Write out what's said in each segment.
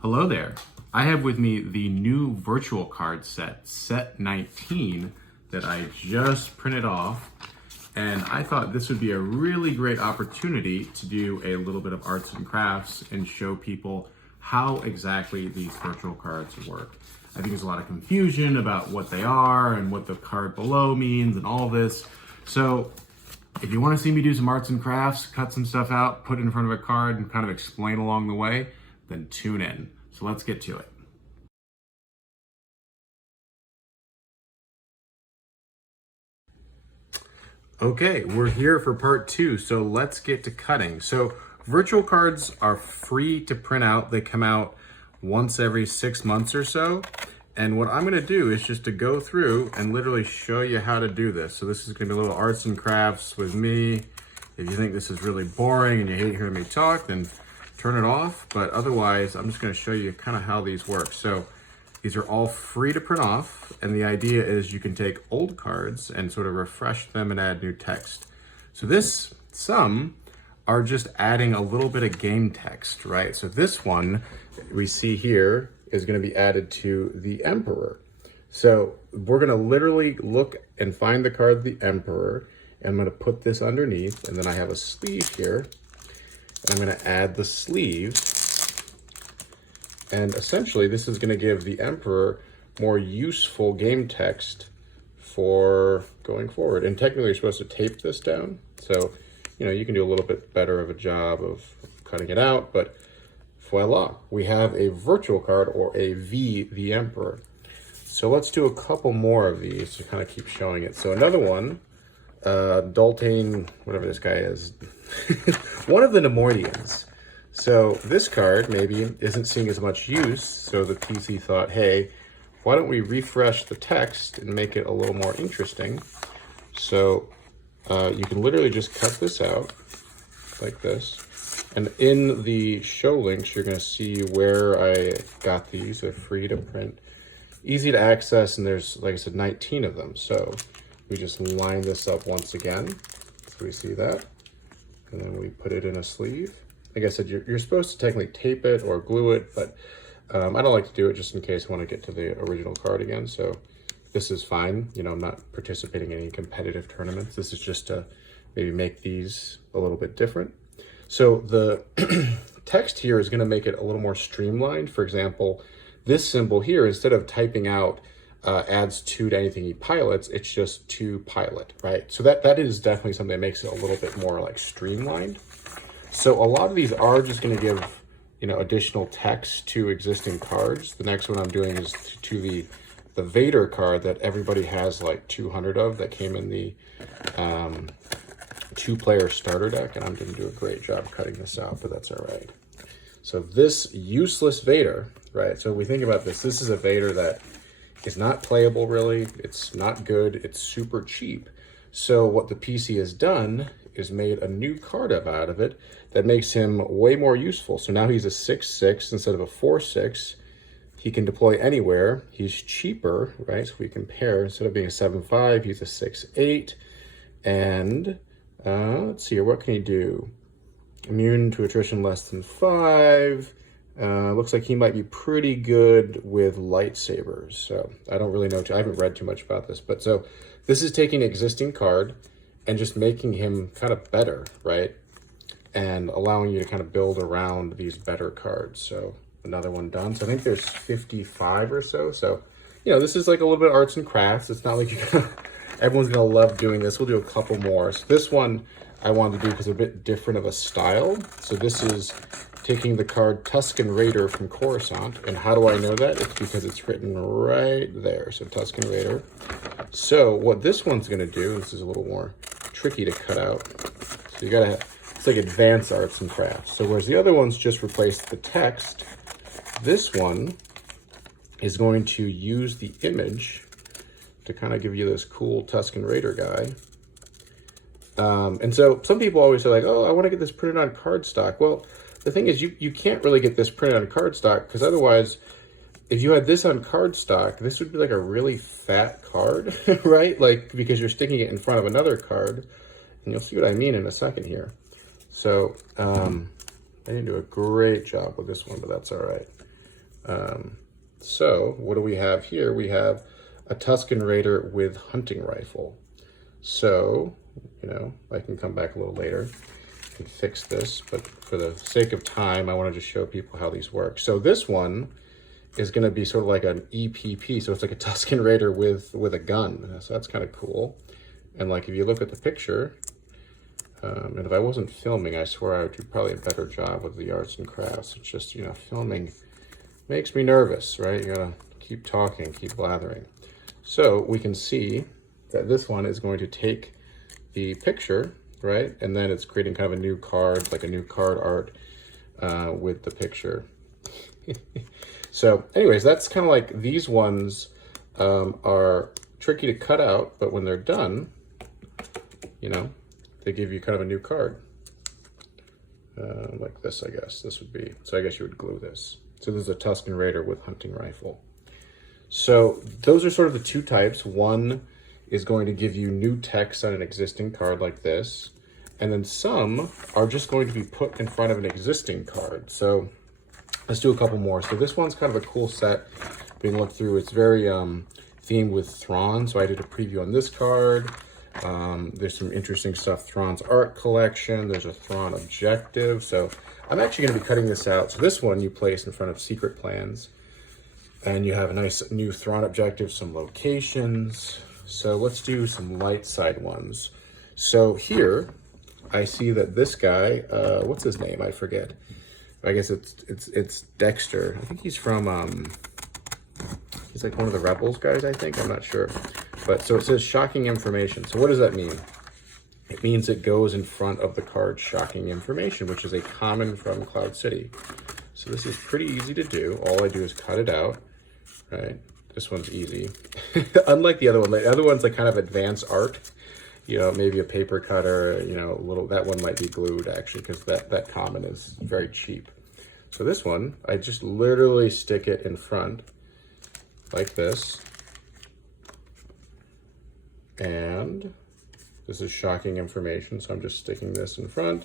Hello there. I have with me the new virtual card set 19, that I just printed off. And I thought this would be a really great opportunity to do a little bit of arts and crafts and show people how exactly these virtual cards work. I think there's a lot of confusion about what they are and what the card below means and all this. So if you want to see me do some arts and crafts, cut some stuff out, put it in front of a card and kind of explain along the way, then tune in. So let's get to it. Okay, we're here for part 2, so let's get to cutting. So virtual cards are free to print out. They come out once every 6 months or so. And what I'm gonna do is just to go through and literally show you how to do this. So this is gonna be a little arts and crafts with me. If you think this is really boring and you hate hearing me talk, then turn it off. But otherwise, I'm just gonna show you kind of how these work. So these are all free to print off, and the idea is you can take old cards and sort of refresh them and add new text. So some are just adding a little bit of game text, right? So this one we see here is gonna be added to the Emperor. So we're gonna literally look and find the card, the Emperor, and I'm gonna put this underneath, and then I have a sleeve here, and I'm gonna add the sleeves. And essentially, this is going to give the Emperor more useful game text for going forward. And technically, you're supposed to tape this down. So, you can do a little bit better of a job of cutting it out. But voila, we have a virtual card, or a V, the Emperor. So let's do a couple more of these to kind of keep showing it. So another one, Dultane, whatever this guy is, one of the Nemoidians. So this card maybe isn't seeing as much use, so the PC thought, hey, why don't we refresh the text and make it a little more interesting? So you can literally just cut this out like this. And in the show links, you're going to see where I got these. They're free to print, easy to access, and there's, like I said, 19 of them. So we just line this up once again, so we see that. And then we put it in a sleeve. Like I said, you're supposed to technically tape it or glue it, but I don't like to do it just in case I want to get to the original card again. So this is fine. I'm not participating in any competitive tournaments. This is just to maybe make these a little bit different. So the text here is going to make it a little more streamlined. For example, this symbol here, instead of typing out adds 2 to anything he pilots, it's just to pilot, right? So that is definitely something that makes it a little bit more like streamlined. So a lot of these are just going to give, additional text to existing cards. The next one I'm doing is to the Vader card that everybody has like 200 of, that came in the 2-player starter deck, and I'm going to do a great job cutting this out, but that's all right. So this useless Vader, right? So if we think about this, this is a Vader that is not playable really. It's not good. It's super cheap. So what the PC has done is made a new card out of it that makes him way more useful. So now he's a 6/6 instead of a 4/6. He can deploy anywhere. He's cheaper, right? So we compare, instead of being a 7/5, he's a 6/8. And let's see here, what can he do? Immune to attrition less than 5. Looks like he might be pretty good with lightsabers. So I don't really know, I haven't read too much about this, but so this is taking an existing card and just making him kind of better, right? And allowing you to kind of build around these better cards. So another one done. So I think there's 55 or so. So, this is like a little bit of arts and crafts. It's not like everyone's gonna love doing this. We'll do a couple more. So this one I wanted to do because it's a bit different of a style. So this is taking the card Tuscan Raider from Coruscant. And how do I know that? It's because it's written right there. So Tuscan Raider. So what this one's gonna do, this is a little more tricky to cut out. So you gotta it's like advanced arts and crafts. So whereas the other ones just replaced the text, this one is going to use the image to kind of give you this cool Tuscan Raider guy. And so some people always say like, oh, I want to get this printed on cardstock. Well, the thing is you can't really get this printed on cardstock, because otherwise, if you had this on cardstock, this would be like a really fat card, right? Like, because you're sticking it in front of another card, and you'll see what I mean in a second here. So I didn't do a great job with this one, but that's all right. So what do we have here? We have a Tuscan Raider with hunting rifle. So, you know, I can come back a little later and fix this, but for the sake of time, I want to just show people how these work. So this one is going to be sort of like an EPP. So it's like a Tuscan Raider with a gun. So that's kind of cool. And like, if you look at the picture, and if I wasn't filming, I swear I would do probably a better job with the arts and crafts. It's just, you know, filming makes me nervous, right? You gotta keep talking, keep blathering. So we can see that this one is going to take the picture, right? And then it's creating kind of a new card, like a new card art with the picture. So anyways, that's kind of like, these ones are tricky to cut out, but when they're done, you know, they give you kind of a new card. Like this, I guess. This would be, so I guess you would glue this. So this is a Tuscan Raider with hunting rifle. So those are sort of the two types. One is going to give you new text on an existing card like this. And then some are just going to be put in front of an existing card. So let's do a couple more. So this one's kind of a cool set. We can look through. It's very themed with Thrawn. So I did a preview on this card. There's some interesting stuff. Thrawn's art collection. There's a Thrawn objective. So I'm actually going to be cutting this out. So this one you place in front of secret plans. And you have a nice new Thrawn objective, some locations. So let's do some light side ones. So here I see that this guy, what's his name? I forget. I guess it's Dexter. I think he's from, he's like one of the Rebels guys, I think. I'm not sure. But so it says shocking information. So what does that mean? It means it goes in front of the card shocking information, which is a common from Cloud City. So this is pretty easy to do. All I do is cut it out, right? This one's easy. Unlike the other one. The other one's like kind of advanced art. You know, maybe a paper cutter, you know, a little, that one might be glued actually, because that common is very cheap. So this one, I just literally stick it in front like this. And this is shocking information, so I'm just sticking this in front.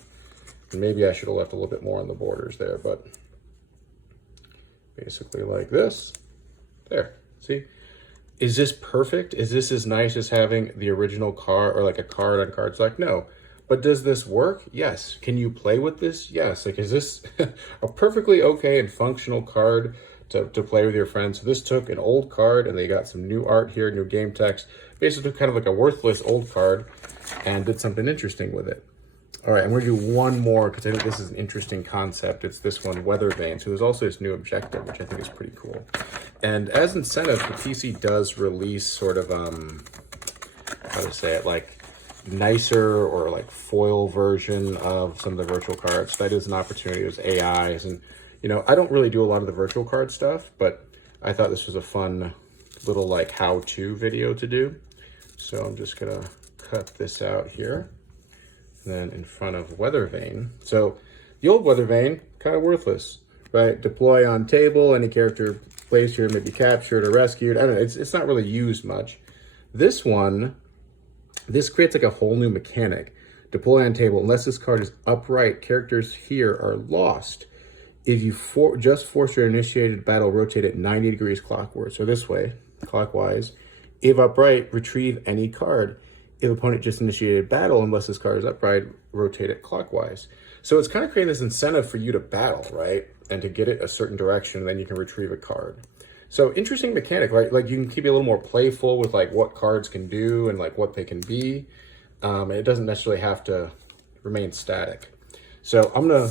And maybe I should have left a little bit more on the borders there, but basically like this. There, see? Is this perfect? Is this as nice as having the original card or like a card on card select? No. But does this work? Yes. Can you play with this? Yes. Like, is this a perfectly okay and functional card to play with your friends? So this took an old card and they got some new art here, new game text, basically kind of like a worthless old card and did something interesting with it. All right, and we're gonna do one more because I think this is an interesting concept. It's this one, Weather Vane. So there's also this new objective, which I think is pretty cool. And as incentive, the PC does release sort of, how to say it, like nicer or like foil version of some of the virtual cards. So that is an opportunity. There's AIs, and you know, I don't really do a lot of the virtual card stuff, but I thought this was a fun little like how-to video to do. So I'm just gonna cut this out here. Then in front of Weather Vane. So the old Weather Vane, kind of worthless, right? Deploy on table, any character placed here may be captured or rescued. I don't know, it's not really used much. This one, this creates like a whole new mechanic. Deploy on table, unless this card is upright, characters here are lost. If you just force your initiated battle, rotate it 90 degrees clockwise, so this way, clockwise. If upright, retrieve any card. If opponent just initiated battle, unless this card is upright, rotate it clockwise. So it's kind of creating this incentive for you to battle, right? And to get it a certain direction, and then you can retrieve a card. So interesting mechanic, right? Like you can keep it a little more playful with like what cards can do and like what they can be. And it doesn't necessarily have to remain static. So I'm gonna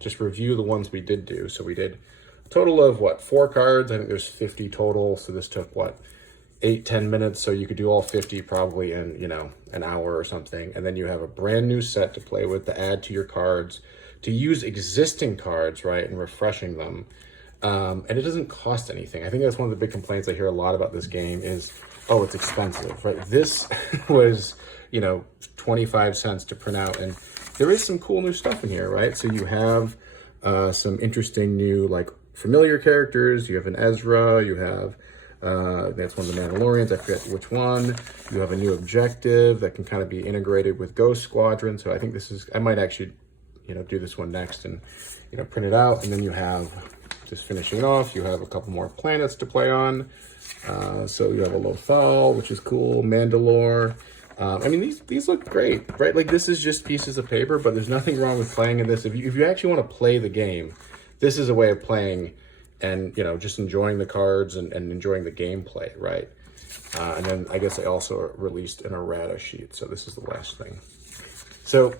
just review the ones we did do. So we did a total of what, 4 cards? I think there's 50 total. So this took what, 8-10 minutes, so you could do all 50 probably in, you know, an hour or something. And then you have a brand new set to play with, to add to your cards, to use existing cards, right, and refreshing them. And it doesn't cost anything. I think that's one of the big complaints I hear a lot about this game is, oh, it's expensive, right? This was, you know, 25 cents to print out, and there is some cool new stuff in here, right? So you have some interesting new, like, familiar characters. You have an Ezra, you have that's one of the Mandalorians, I forget which one. You have a new objective that can kind of be integrated with Ghost Squadron. So I think this is, I might actually, you know, do this one next and, you know, print it out. And then you have just finishing it off, you have a couple more planets to play on. So you have a Lothal, which is cool, Mandalore. I mean, these look great, right? Like, this is just pieces of paper, but there's nothing wrong with playing in this. If you actually want to play the game, this is a way of playing and, you know, just enjoying the cards and enjoying the gameplay, right? And then I guess they also released an errata sheet. So this is the last thing. So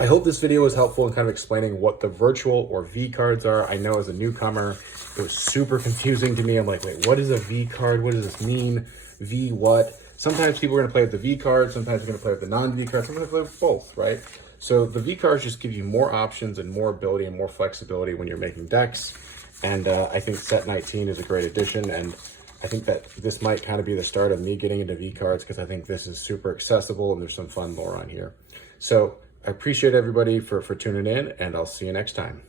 I hope this video was helpful in kind of explaining what the virtual or V cards are. I know as a newcomer, it was super confusing to me. I'm like, wait, what is a V card? What does this mean? V what? Sometimes people are going to play with the V card. Sometimes they're going to play with the non-V card. Sometimes they're going to play with both, right? So the V cards just give you more options and more ability and more flexibility when you're making decks. And I think set 19 is a great addition. And I think that this might kind of be the start of me getting into V cards because I think this is super accessible and there's some fun lore on here. So I appreciate everybody for tuning in, and I'll see you next time.